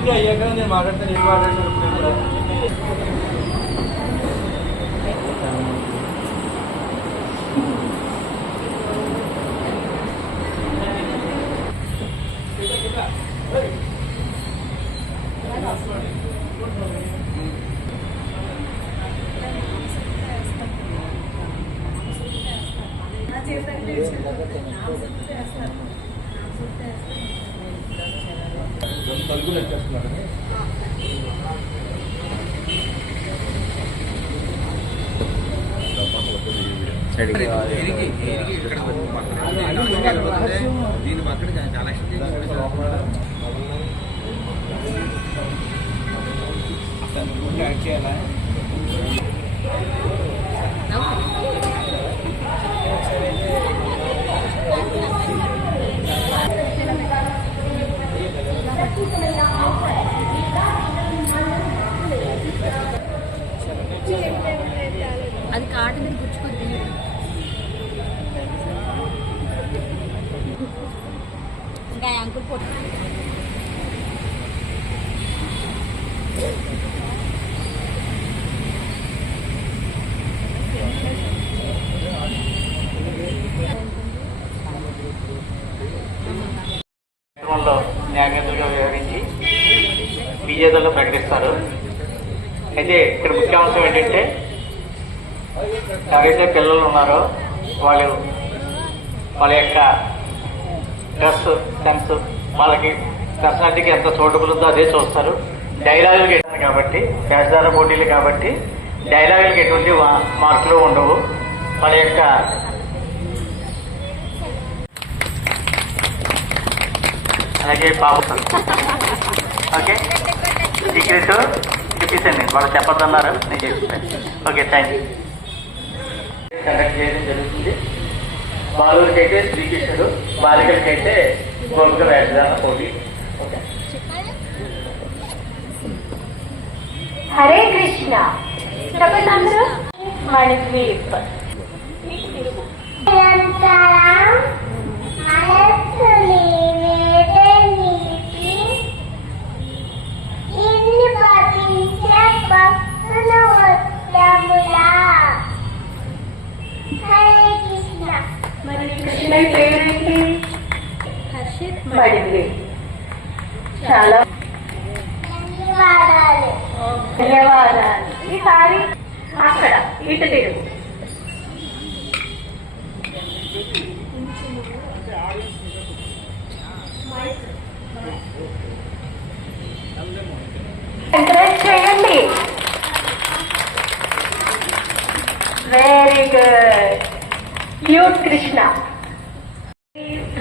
పూర్తి అయ్యాక నేను మాట్లాడతాను ఏం మాట్లాడతాను ఇప్పుడు తలుపులు ఎక్కేస్తున్నారని. దీని పక్కన చాలా ఇష్టం. అది కాట మీద ఇంకా అంకుల్ పొట్టు. న్యాయమూర్తిగా వ్యవహరించి విజేతలు ప్రకటిస్తారు. అయితే ఇక్కడ ముఖ్యాంశం ఏంటంటే ఎవరైతే పిల్లలు ఉన్నారో వాళ్ళు వాళ్ళ యొక్క డ్రెస్ సెన్స్ వాళ్ళకి పర్సనాలిటీకి ఎంత సూటబుల్ అదే చూస్తారు. డైలాగులు ఎటువంటి కాబట్టి వేషధార పోటీలు కాబట్టి డైలాగులకి ఎటువంటి మార్కులు ఉండవు. వాళ్ళ యొక్క అలాగే పాపం ఓకే? సీక్రెట్ చూపిస్తాను వాళ్ళు చెప్పొద్దన్నారు. నేను చెప్తాను ఓకే థ్యాంక్ యూ కండక్ట్ చేయడం జరుగుతుంది. బాలులకైతే శ్రీకృష్ణుడు బాలికలకైతే గోపిక వేషధారణ పోటీ. ఓకే. హరే కృష్ణ. చెప్పండి అందరూ. మణిద్వీప్ కృష్ణ పేరేంటి మణిద్వీప్ చాలా ధన్యవాదాలు. ఈసారి అక్కడ ఇటు తిరుగు. ఎంకరేజ్ చేయండి. Very good cute Krishna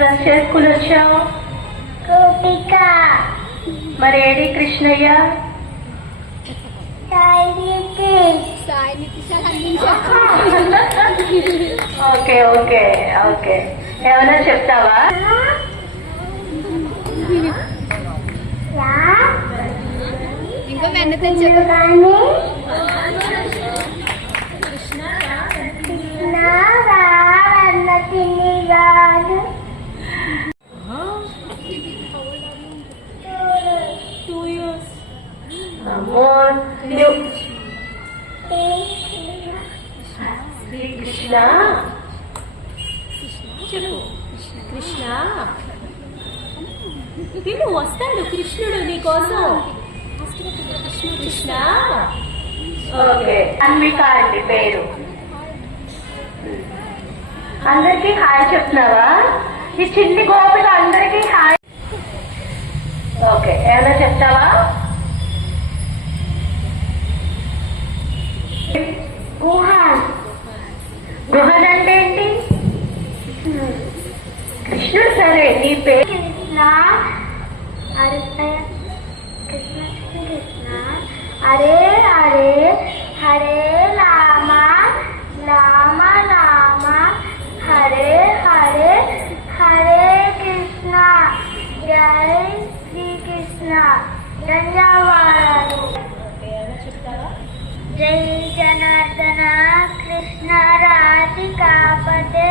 dress చేసుకుని వచ్చావు గోపిక మరి ఏడి కృష్ణయ్య ఓకే ఓకే ఓకే ఏమైనా చెప్తావా? ఇంకో వెన్న చెప్పు. కృష్ణ. వీడు వస్తాడు కృష్ణుడు నీకోసం కృష్ణ. ఓకే అన్విక అండి పేరు. అందరికి హాయ్ చెప్తున్నావా? ఈ చిన్ని గోపిక అందరికి హాయ్. ఓకే ఏమైనా చెప్తావా? గుహాన్ గుహన్ కృష్ణ సరే నీ పేరు కృష్ణ. కృష్ణ కృష్ణ అరే అరే. హరే రామ రామ రామ. హరే హరే. హరే కృష్ణ. జై శ్రీకృష్ణ. ధన్యవాదాలు. జై జనార్దన కృష్ణ రాధికాపతే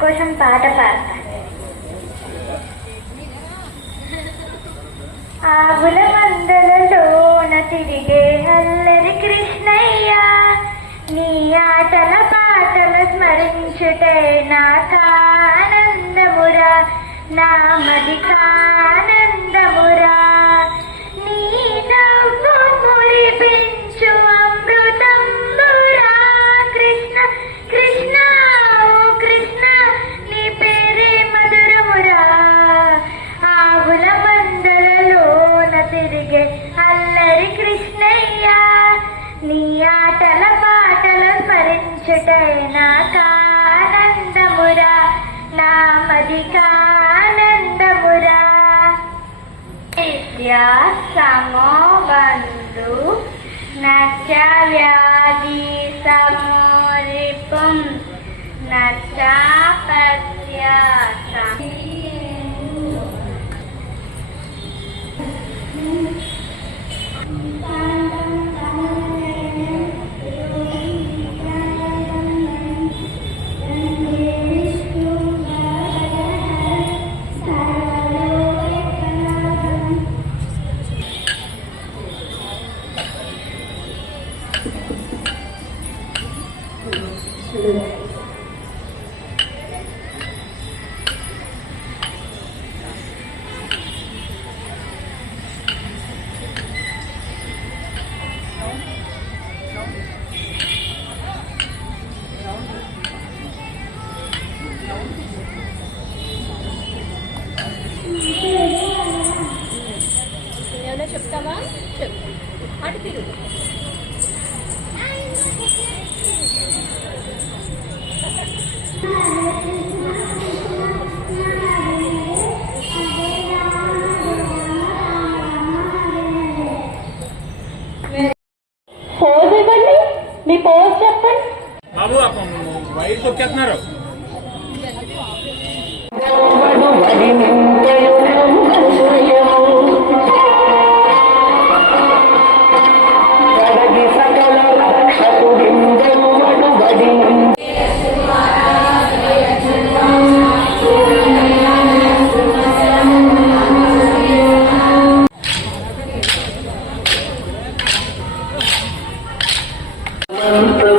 కోసం పాట పాడతాను ఆవుల మందలలోన తిరిగే అల్లరి కృష్ణయ్య నీ ఆటల పాటల స్మరించుటే నాకానందమురా నా మదికానందమురా స్మరించుటే నాకానందమురా నా మదికానందమురా విద్యా సమోబంధు నచ వ్యాధి సమోరిపం చెప్తావా చెప్పు. అటు తిరుగు. మీ పోజ్ చెప్పండి. బాబు వైర్ తొక్కేస్తున్నారు. Thank.